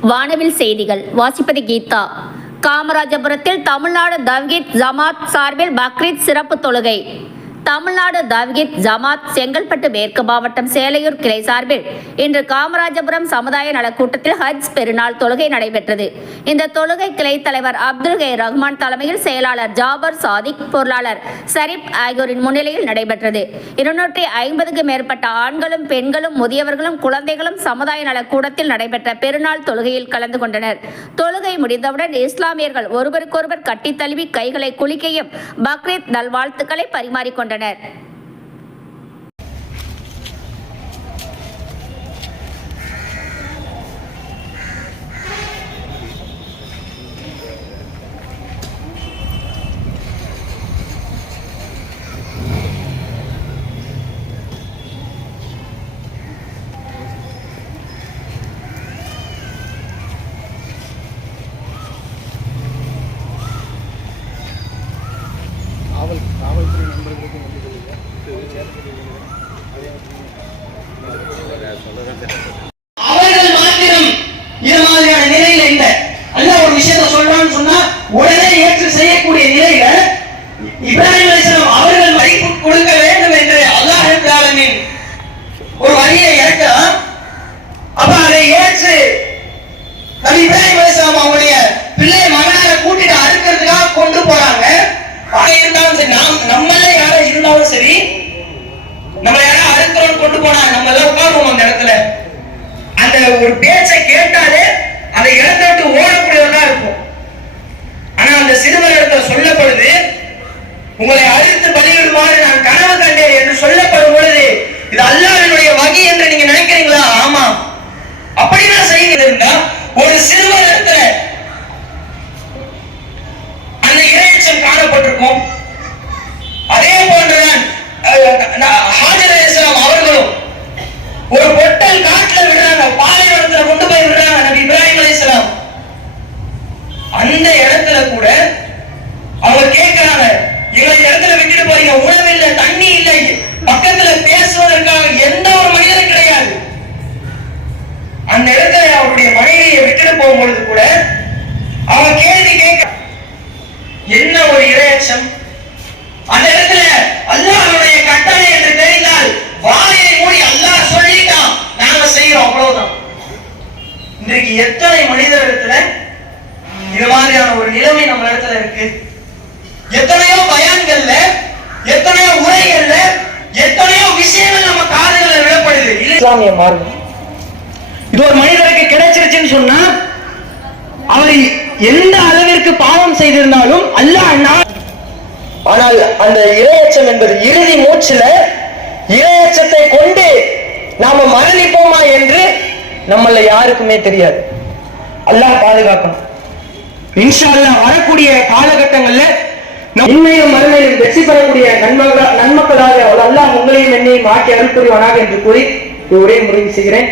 வானவில் செய்திகள். வாசிப்பது கீதா. காமராஜபுரத்தில் தமிழ்நாடு தவ்கீத் ஜமாத் சார்பில் பக்ரீத் சிறப்பு தொழுகை. தமிழ்நாடு தவ்கீத் ஜமாத் செங்கல்பட்டு மேற்கு மாவட்டம் சேலையூர் கிளை சார்பில் இன்று காமராஜபுரம் சமுதாய நலக்கூட்டத்தில் ஹஜ் பெருநாள் தொழுகை நடைபெற்றது. இந்த தொழுகை கிளை தலைவர் அப்துல் கை ரஹ்மான் தலைமையில் செயலாளர் ஜாபர் சாதிக் பொருளாளர் சரீப் ஆகியோரின் முன்னிலையில் நடைபெற்றது. இருநூற்றி ஐம்பதுக்கு மேற்பட்ட ஆண்களும் பெண்களும் முதியவர்களும் குழந்தைகளும் சமுதாய நலக் கூடத்தில் நடைபெற்ற பெருநாள் தொழுகையில் கலந்து கொண்டனர். தொழுகை முடிந்தவுடன் இஸ்லாமியர்கள் ஒருவருக்கொருவர் கட்டித்தழுவி கைகளை குளிக்கையும் பக்ரீத் நல்வாழ்த்துக்களை பரிமாறிக்கொண்டனர் காவல் காவல்துறை நண்பர்களுக்கு நன்றி சொல்லுங்கள் அவர்கள் மாத்திரம் இது மாதிரியான நிலையில இல்ல. அல்ல ஒரு விஷயத்த சொல்றான்னு சொன்னா உடனே ஏற்று செய்யக்கூடிய நிலையில இப்ராஹிம் போனா நம்ம எல்லாம் உட்காருவோம் அந்த இடத்துல. அந்த ஒரு பேச்சை கேட்டாலே அதை இடத்தை விட்டு ஓடக்கூடியவர்களா இருக்கும் ஆனா அந்த சிறுவர் இடத்துல சொல்லப்படுது உங்களை அழித்து பலியிடுமாறு நான் கனவு கண்டேன் என்று சொல்லப்படும் பொழுது இது அல்லாவினுடைய வகை என்று நீங்க நினைக்கிறீங்களா? ஆமா. அப்படிதான் செய்கிறது இருந்தா ஒரு சிறுவர் இடத்துல அந்த இறையச்சம் காணப்பட்டிருக்கும். அதே போன்றுதான் அஹ், இடத்துல கூட அவங்க கேட்கிறாங்க எங்களை இடத்துல விட்டுட்டு போறீங்க உணவு இல்லை தண்ணி இல்லை பக்கத்துல பேசுவதற்காக எந்த ஒரு மனிதனும் கிடையாது. அந்த இடத்துல அவருடைய மனைவியை விட்டுட்டு போகும்பொழுது கூட அவங்க கேள்வி கேட்க என்ன ஒரு இரையச்சம் அந்த இடத்துல அல்லாஹ்வுடைய கட்டளை என்று தெரிந்தால் வாயை மூடி அல்லாஹ் சொல்லிட்டான் நாங்க செய்யறோம் அவ்வளவுதான் இன்றைக்கு எத்தனை மனிதர் இடத்துல இது மாதிரியான ஒரு நிலைமை நம்ம இடத்துல இருக்கு. எத்தனையோ பயான்கள்ல எத்தனையோ உரைகள்ல எத்தனையோ விஷயங்கள் நம்ம காதுகளை விழப்படுது. இஸ்லாமிய மார்க்கம் இது ஒரு மனிதருக்கு கிடைச்சிருச்சுன்னு சொன்னா அவர் எந்த அளவிற்கு பாவம் செய்திருந்தாலும் அல்ல அண்ணா ஆனால் அந்த இரையச்சம் என்பது இறுதி மூச்சுல இரையச்சத்தை கொண்டு நாம மரணிப்போமா என்று நம்மள யாருக்குமே தெரியாது. அல்லாஹ் பாதுகாக்கணும். இன்ஷால்லா வரக்கூடிய காலகட்டங்கள்ல நம் மறுமையும் வெற்றி பெறக்கூடிய நன்மக்களா நன்மக்களாக அல்லாஹ் உங்களையும் என்னையும் மாற்றி அருள் புரிவானாக என்று கூறி ஒரே முடிவு செய்கிறேன்.